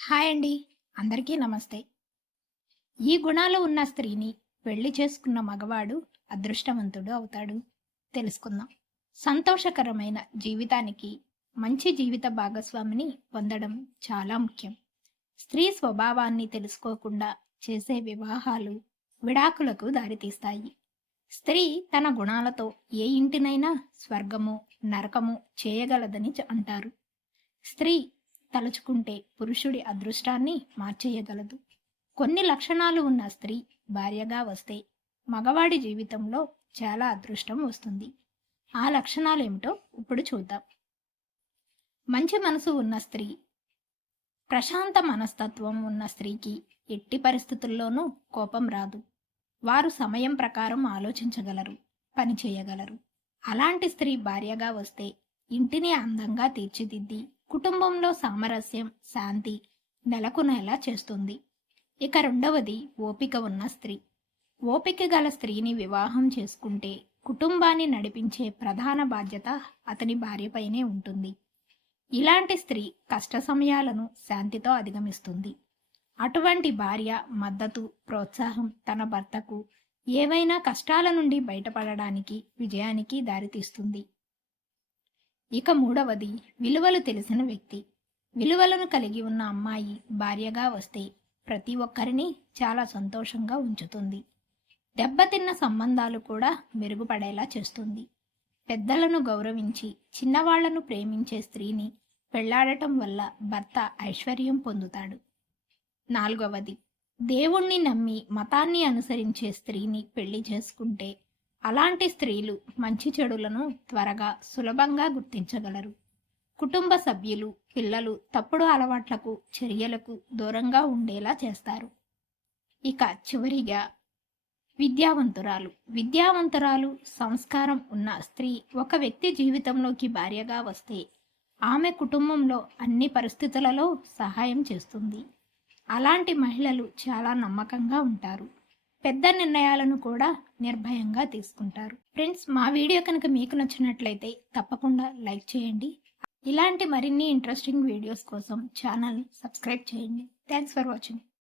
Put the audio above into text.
Hi అండి. అందరికీ నమస్తే. ఈ గుణాలు ఉన్న స్త్రీని పెళ్ళి చేసుకున్న మగవాడు అదృష్టవంతుడు అవుతాడు. తెలుసుకుందాం. సంతోషకరమైన జీవితానికి మంచి జీవిత భాగస్వామిని పొందడం చాలా ముఖ్యం. స్త్రీ స్వభావాన్ని తెలుసుకోకుండా చేసే వివాహాలు విడాకులకు దారితీస్తాయి. స్త్రీ తన గుణాలతో ఏ ఇంటినైనా స్వర్గము నరకము చేయగలదని అంటారు. స్త్రీ తలుచుకుంటే పురుషుడి అదృష్టాన్ని మార్చేయగలదు. కొన్ని లక్షణాలు ఉన్న స్త్రీ భార్యగా వస్తే మగవాడి జీవితంలో చాలా అదృష్టం వస్తుంది. ఆ లక్షణాలు ఏమిటో ఇప్పుడు చూద్దాం. మంచి మనసు ఉన్న స్త్రీ ప్రశాంత మనస్తత్వం ఉన్న స్త్రీకి ఎట్టి పరిస్థితుల్లోనూ కోపం రాదు. వారు సమయం ప్రకారం ఆలోచించగలరు పని చేయగలరు అలాంటి స్త్రీ భార్యగా వస్తే ఇంటిని అందంగా తీర్చిదిద్ది కుటుంబంలో సామరస్యం శాంతి నెలకొనేలా చేస్తుంది. ఇక రెండవది ఓపిక ఉన్న స్త్రీ. ఓపిక గల స్త్రీని వివాహం చేసుకుంటే కుటుంబాన్ని నడిపించే ప్రధాన బాధ్యత అతని భార్యపైనే ఉంటుంది. ఇలాంటి స్త్రీ కష్ట సమయాలను శాంతితో అధిగమిస్తుంది. అటువంటి భార్య మద్దతు ప్రోత్సాహం తన భర్తకు ఏవైనా కష్టాల నుండి బయటపడడానికి విజయానికి దారితీస్తుంది. ఇక మూడవది విలువలు తెలిసిన వ్యక్తి. విలువలను కలిగి ఉన్న అమ్మాయి భార్యగా వస్తే ప్రతి ఒక్కరిని చాలా సంతోషంగా ఉంచుతుంది. దెబ్బతిన్న సంబంధాలు కూడా మెరుగుపడేలా చేస్తుంది. పెద్దలను గౌరవించి చిన్నవాళ్ళను ప్రేమించే స్త్రీని పెళ్ళాడటం వల్ల భర్త ఐశ్వర్యం పొందుతాడు. నాలుగవది దేవుణ్ణి నమ్మి మతాన్ని అనుసరించే స్త్రీని పెళ్ళి చేసుకుంటే అలాంటి స్త్రీలు మంచి చెడులను త్వరగా సులభంగా గుర్తించగలరు. కుటుంబ సభ్యులు పిల్లలు తప్పుడు అలవాట్లకు చర్యలకు దూరంగా ఉండేలా చేస్తారు. ఇక చివరిగా విద్యావంతురాలు. విద్యావంతురాలు సంస్కారం ఉన్న స్త్రీ ఒక వ్యక్తి జీవితంలోకి భార్యగా వస్తే ఆమె కుటుంబంలో అన్ని పరిస్థితులలో సహాయం చేస్తుంది. అలాంటి మహిళలు చాలా నమ్మకంగా ఉంటారు. పెద్ద నిర్ణయాలను కూడా నిర్భయంగా తీసుకుంటారు. ఫ్రెండ్స్ మా వీడియో కనుక మీకు నచ్చినట్లయితే తప్పకుండా లైక్ చేయండి. ఇలాంటి మరిన్ని ఇంట్రెస్టింగ్ వీడియోస్ కోసం ఛానల్ సబ్స్క్రైబ్ చేయండి. Thanks for watching.